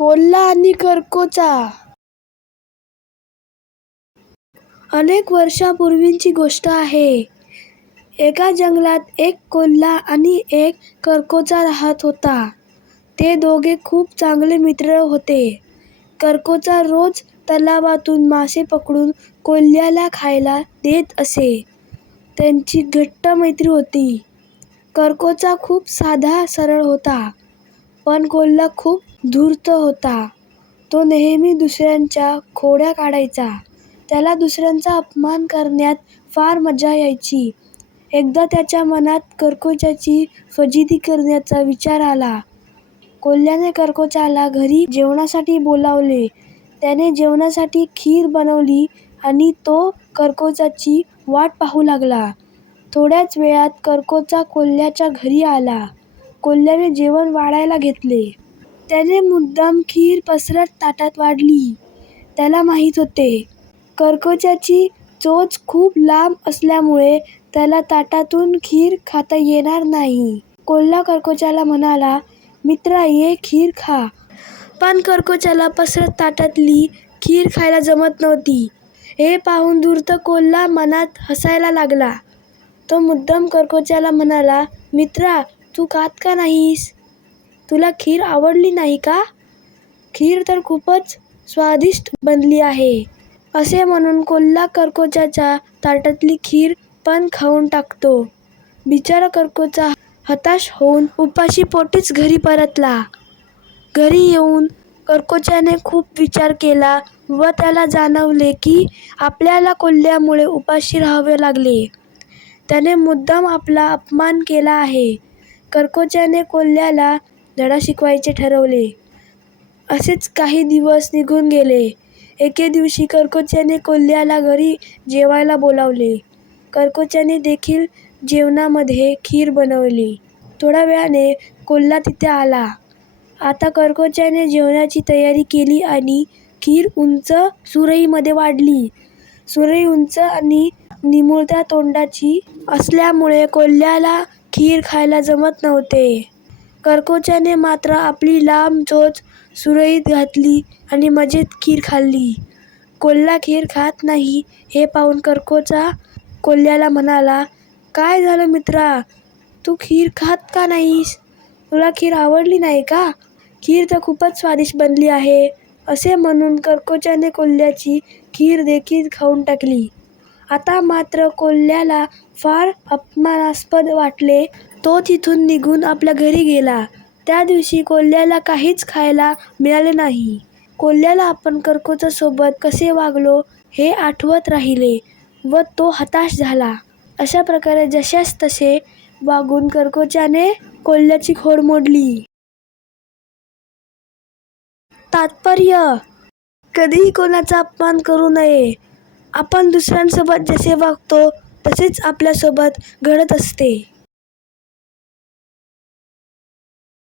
कोल्हा आणि करकोचा. अनेक वर्षापूर्वीची गोष्ट आहे. एका जंगलात एक कोल्हा आणि एक करकोचा राहत होता. ते दोघे खूप चांगले मित्र होते. करकोचा रोज तलावातून मासे पकडून कोल्ह्याला खायला देत असे. त्यांची घट्ट मैत्री होती. करकोचा खूप साधा सरळ होता. पण कोल्हा खूप धूर्त होता. तो नेहमी दुसऱ्यांच्या खोड्या काढायचा. त्याला दुसऱ्यांचा अपमान करण्यात फार मजा यायची. एकदा त्याच्या मनात कर्कोचाची फजिती करण्याचा विचार आला. कोल्ह्याने कर्कोचाला घरी जेवणासाठी बोलावले. त्याने जेवणासाठी खीर बनवली आणि तो कर्कोचाची वाट पाहू लागला. थोड्याच वेळात कर्कोचा कोल्ह्याच्या घरी आला. कोल्ह्याने जेवण वाढायला घेतले. त्याने मुद्दाम खीर पसरट ताटात वाढली. त्याला माहीत होते कर्कोच्याची चोच खूप लांब असल्यामुळे त्याला ताटातून खीर खाता येणार नाही. कोल्हा कर्कोच्याला म्हणाला मित्रा ये खीर खा. पण करकोच्याला पसरट ताटातली खीर खायला जमत नव्हती. हे पाहून धूर्त कोल्हा मनात हसायला लागला. तो मुद्दाम करकोच्याला म्हणाला मित्रा तू खात का नाहीस? तुला खीर आवडली नाही का? खीर तर खूपच स्वादिष्ट बनली आहे. असे म्हणून कोल्हा कर्कोचाच्या ताटातली खीर पण खाऊन टाकतो. बिचारा कर्कोचा हताश होऊन उपाशी पोटीच घरी परतला. घरी येऊन कर्कोच्याने खूप विचार केला व त्याला जाणवले की आपल्याला कोल्ह्यामुळे उपाशी राहावे लागले. त्याने मुद्दाम आपला अपमान केला आहे. कर्कोच्याने कोल्ह्याला धडा शिकवायचे ठरवले. असेच काही दिवस निघून गेले. एके दिवशी करकोच्याने कोल्ह्याला घरी जेवायला बोलावले. करकोच्याने देखील जेवणामध्ये खीर बनवली. थोड्या वेळाने कोल्हा तिथे आला. आता करकोच्याने जेवणाची तयारी केली आणि खीर उंच सुरईमध्ये वाढली. सुरई उंच आणि निमुळत्या तोंडाची असल्यामुळे कोल्ह्याला खीर खायला जमत नव्हते. करकोच्याने मात्र आपली लांब चोच सुरळीत घातली आणि मजेत खीर खाल्ली. कोल्हा खीर खात नाही हे पाहून करकोचा कोल्ह्याला म्हणाला काय झालं मित्रा? तू खीर खात का नाहीस? तुला खीर आवडली नाही का? खीर तर खूपच स्वादिष्ट बनली आहे असे म्हणून करकोच्याने कोल्ह्याची खीर देखील खाऊन टाकली. आता मात्र कोल्ह्याला फार अपमानास्पद वाटले तो तिथून निघून आपल्या घरी गेला. त्या दिवशी कोल्ह्याला काहीच खायला मिळाले नाही. कोल्ह्याला आपण करकोच्यासोबत कसे वागलो हे आठवत राहिले व तो हताश झाला. अशा प्रकारे जशास तसे वागून कर्कोच्याने कोल्ह्याची खोड मोडली. तात्पर्य कधीही कोणाचा अपमान करू नये. आपण दुसऱ्यांसोबत जसे वागतो तसेच आपल्यासोबत घडत असते.